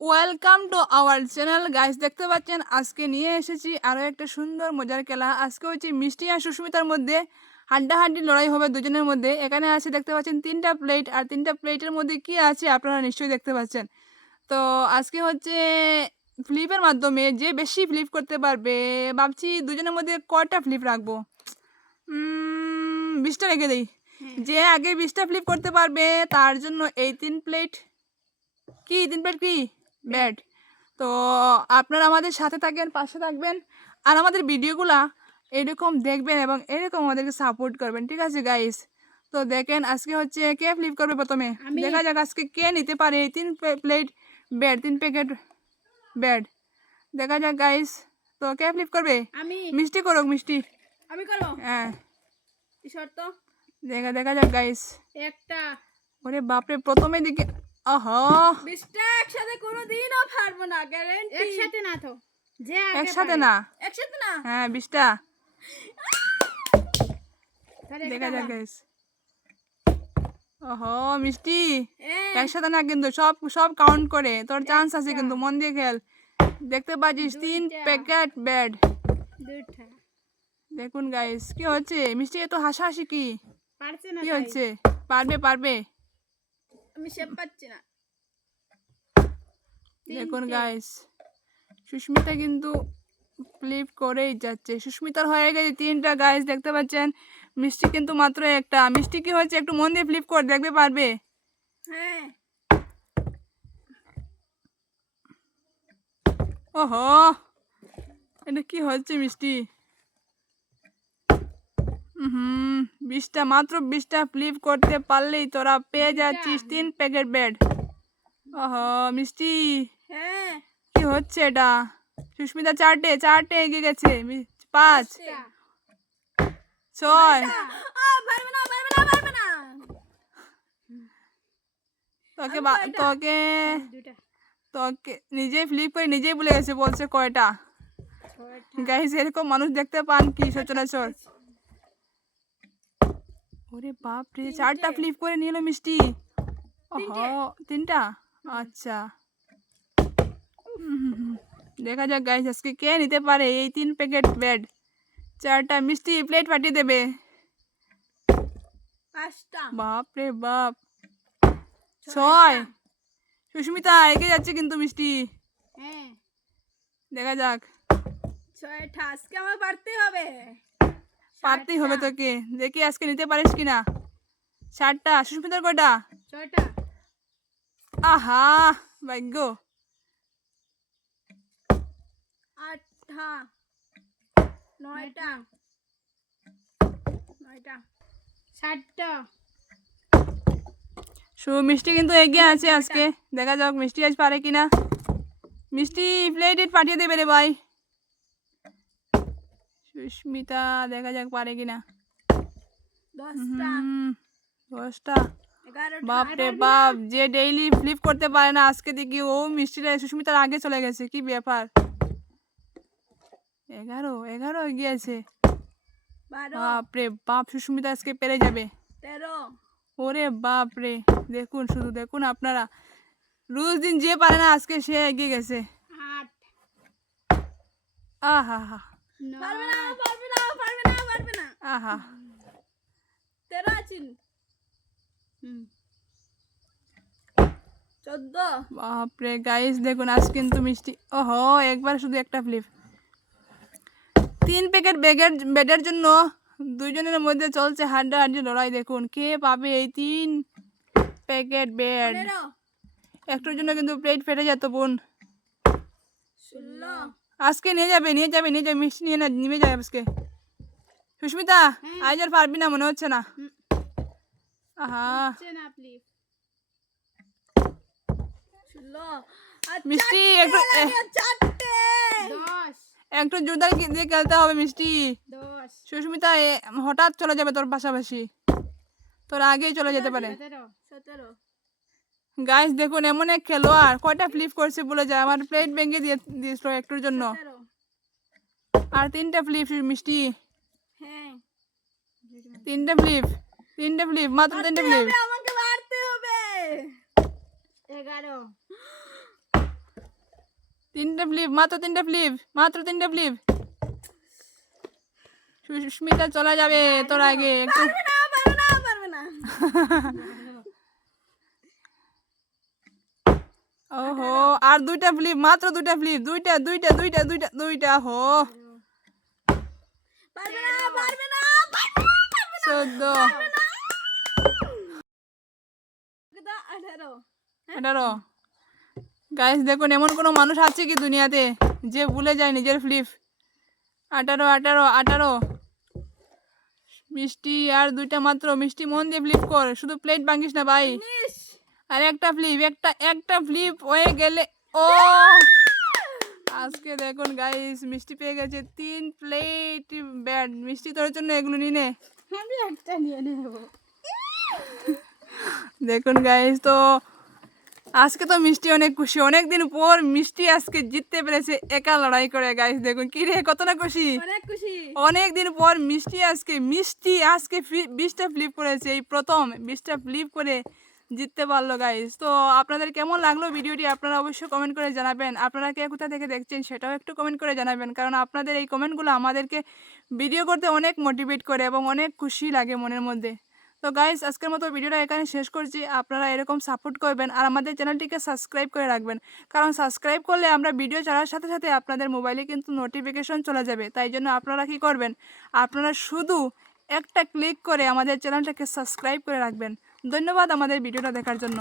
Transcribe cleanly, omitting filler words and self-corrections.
Welcome to our channel guys. দেখতে পাচ্ছেন আজকে নিয়ে এসেছি আরও একটা সুন্দর মজার খেলা। আজকে হচ্ছে মিষ্টি আর সুস্মিতার মধ্যে হাড্ডাহাড্ডি লড়াই হবে দুজনের মধ্যে। এখানে আছে দেখতে পাচ্ছেন 3টা প্লেট, আর 3টা প্লেটের মধ্যে কি আছে আপনারা নিশ্চয়ই দেখতে পাচ্ছেন। তো আজকে হচ্ছে ফ্লিপের মাধ্যমে যে বেশি ফ্লিপ করতে পারবে, ভাবছি দুজনের মধ্যে কয়টা ফ্লিপ রাখবো, 20টা রেখে দিই। যে আগে 20টা ফ্লিপ করতে পারবে তার জন্য এই 3 প্লেট কি ব্যাড। তো আপনারা আমাদের সাথে থাকবেন, পাশে থাকবেন, আর আমাদের ভিডিওগুলা এরকম দেখবেন এবং এরকম আমাদেরকে সাপোর্ট করবেন, ঠিক আছে গাইস? তো দেখেন আজকে হচ্ছে কে ফ্লিপ করবে প্রথমে, দেখা যাক আজকে কে নিতে পারে এই 3 প্লেট ব্যাড, 3 প্যাকেট ব্যাড। দেখা যাক গাইস, তো কে ফ্লিপ করবে? মিষ্টি করুক, মিষ্টি। আমি করব। হ্যাঁ, কি শর্ত? দেখা যাক গাইস। একটা। ওরে বাপরে, প্রথমে দিকে আহা, 20টা একসাথে কোনোদিনও পারবো না, গ্যারান্টি। একসাথে না তো, যে আগে একসাথে পারে। না। একসাথে না। হ্যাঁ 20টা। তাহলে দেখা একটা যাক দাও। গাইস। ওহো মিষ্টি, হ্যাঁ। একসাথে না কিন্তু, সব সব কাউন্ট করে। তোর চান্স আছে কিন্তু, মন দিয়ে খেল। দেখতে পাচ্ছিস 3 দুইটা। Packet bad. দুইটা। দেখুন গাইস কি হচ্ছে, মিষ্টি এত হাসাহাসি কি পারছে না কি তাই। হচ্ছে? পারবে পারবে। আমি শেপ পাচ্ছি না। দেখুন তিনটে। গাইস, সুস্মিতা কিন্তু ফ্লিপ করেই যাচ্ছে। সুস্মিতার হয়ে গেছে 3টা গাইস, দেখতে পাচ্ছেন। মিষ্টি কিন্তু মাত্র একটা। মিষ্টি কি হচ্ছে, একটু মন দিয়ে ফ্লিপ কর, দেখবে পারবে। হ্যাঁ। ওহো, এটা কি হচ্ছে মিষ্টি? 20টা, মাত্র 20টা ফ্লিপ করতে পারলেই তোরা পেয়ে যাচ্ছিস 3 প্যাকেট ব্যাড। ওহো মিষ্টি, হ্যাঁ। কি হচ্ছে এটা? সুস্মিতা 4টে এগিয়ে গেছে। 5, 6। পারবে না, পারবে না, পারবে না। তোকে আমি কয়টা? তোকে দুইটা। তোকে নিজেই ফ্লিপ করে নিজেই ভুলে গেছে, বলছে কয়টা। ছয়টা। গাইস এরকম মানুষ দেখতে পান কি সচরাচর? ওরে বাপ রে, 4টা ফ্লিপ করে নিল মিষ্টি। ওহো 3টা, আচ্ছা। দেখা যাক গাইস আজকে কে নিতে পারে এই 3 প্যাকেট ব্যাড। 4টা। মিষ্টি প্লেট পাঠিয়ে দেবে। 5টা। বাপ রে বাপ। 6। 6টা। সুস্মিতা এগিয়ে যাচ্ছে কিন্তু মিষ্টি। হ্যাঁ। দেখা যাক। 6টা আজকে আমার পারতে হবে। পারতেই হবে তোকে, দেখি আজকে নিতে পারিস কিনা। 7টা। সুস্মিতার কয়টা? 6টা। আহা, ভাগ্য। 8টা। 9টা। 9টা। 7টা। মিষ্টি কিন্তু এগিয়ে আছে আজকে। দেখা যাক মিষ্টি আজ পারে কিনা। মিষ্টি প্লেট পাঠিয়ে দেবে রে ভাই। সুস্মিতা দেখা যাক পারে কিনা। 10টা। 10টা। 11টা। বাপ রে বাপ, যে ডেইলি ফ্লিপ করতে পারে না, আজকে দেখি ও মিষ্টিটা সুস্মিতার আগে চলে গেছে, কি ব্যাপার? 11 এগিয়ে আছে। 12। বাপ রে বাপ, সুস্মিতা আজকে পেরে যাবে। 13। ওরে বাপ রে, দেখুন শুধু দেখুন আপনারা, রোজ দিন যে পারে না আজকে সে এগিয়ে গেছে। 8। আহা হা, পারবে না, পারবে না, পারবে না, পারবে না। আহা। 13 আছেন। 14। বাপ রে গাইস দেখুন আজ কিন্তু মিষ্টি, ওহো একবার শুধু একটা ফ্লিপ। 3 প্যাকেট বেডের জন্য দুইজনের মধ্যে চলছে হাড্ডাহাড্ডি লড়াই। দেখুন কে পাবে এই 3 প্যাকেট বেড। 15। একটার জন্য কিন্তু প্লেট ফেটে যেত বোন। 16। আজকে নিয়ে যাবে মিষ্টি নিয়ে নিয়ে যাবে আজকে। সুস্মিতা আজ আর পারবি না মনে হচ্ছে না। আহা, না প্লিজ। 16। মিষ্টি একটু 10। একটু জোরদার দিয়ে খেলতে হবে মিষ্টি। 10। সুস্মিতা হঠাৎ চলে যাবে তোর পাশাপাশি, তোর আগেই চলে যেতে পারে। 17। গাইস দেখুন এমন এক খেলোয়াড় কয়টা ফ্লিপ করছে বলে যায়, আমার প্লেট ভেঙে দিয়েছিল একটুর জন্য। 17। আর 3টা ফ্লিপ মিষ্টি, হ্যাঁ। 3টা ফ্লিপ, মাত্র 3টা ফ্লিপ। আমাকে মারতে হবে। 11। তিনটে ফ্লিপ, মাত্র তিনটে ফ্লিপ, মাত্র তিনটে ফ্লিপ। সুস্মিতা চলে যাবে তোর আগে একটু। পারবে না। ওহো, আর দুইটা ফ্লিপ, মাত্র দুইটা ফ্লিপ, দুইটা দুইটা দুইটা দুইটা দুইটা হো। পারবে না। 14, 18 18। গাইস দেখুন, এমন কোনো মানুষ আছে কি দুনিয়াতে যে ভুলে যায় নিজের ফ্লিপ? 18, 18, 18। মিষ্টি আর দুইটা মাত্র। মিষ্টি মন দিয়ে ফ্লিপ কর, শুধু প্লেট ভাঙিস না ভাই। 19 আর একটা ফ্লিপ, একটা ফ্লিপ হয়ে গেলে ও আজকে দেখুন গাইস, মিষ্টি পেয়ে গেছে 3 প্লেট ব্যাড। মিষ্টি তোর জন্য এগুলো নিনে। আমি একটা নিয়ে নেব। দেখুন গাইস, তো আজকে তো মিষ্টি অনেক খুশি, অনেক দিন পর মিষ্টি আজকে জিততে পেরেছে একা লড়াই করে। গাইস দেখুন কি রে, কত না খুশি। অনেক খুশি। অনেক দিন পর মিষ্টি আজকে 20টা ফ্লিপ করেছে, এই প্রথম 20টা ফ্লিপ করে জিততে পারলো গাইস। তো আপনাদের কেমন লাগলো ভিডিওটি আপনারা অবশ্যই কমেন্ট করে জানাবেন। আপনারা কে কোথা থেকে দেখছেন সেটাও একটু কমেন্ট করে জানাবেন, কারণ আপনাদের এই কমেন্টগুলো আমাদেরকে ভিডিও করতে অনেক মোটিভেট করে এবং অনেক খুশি লাগে মনের মধ্যে। তো গাইস, আজকের মতো ভিডিওটা এখানে শেষ করছি। আপনারা এরকম সাপোর্ট করবেন আর আমাদের চ্যানেলটিকে সাবস্ক্রাইব করে রাখবেন, কারণ সাবস্ক্রাইব করলে আমরা ভিডিও ছাড়ার সাথে সাথে আপনাদের মোবাইলে কিন্তু নোটিফিকেশন চলে যাবে। তাই জন্য আপনারা কী করবেন, আপনারা শুধু একটা ক্লিক করে আমাদের চ্যানেলটাকে সাবস্ক্রাইব করে রাখবেন। ধন্যবাদ আমাদের ভিডিওটা দেখার জন্য।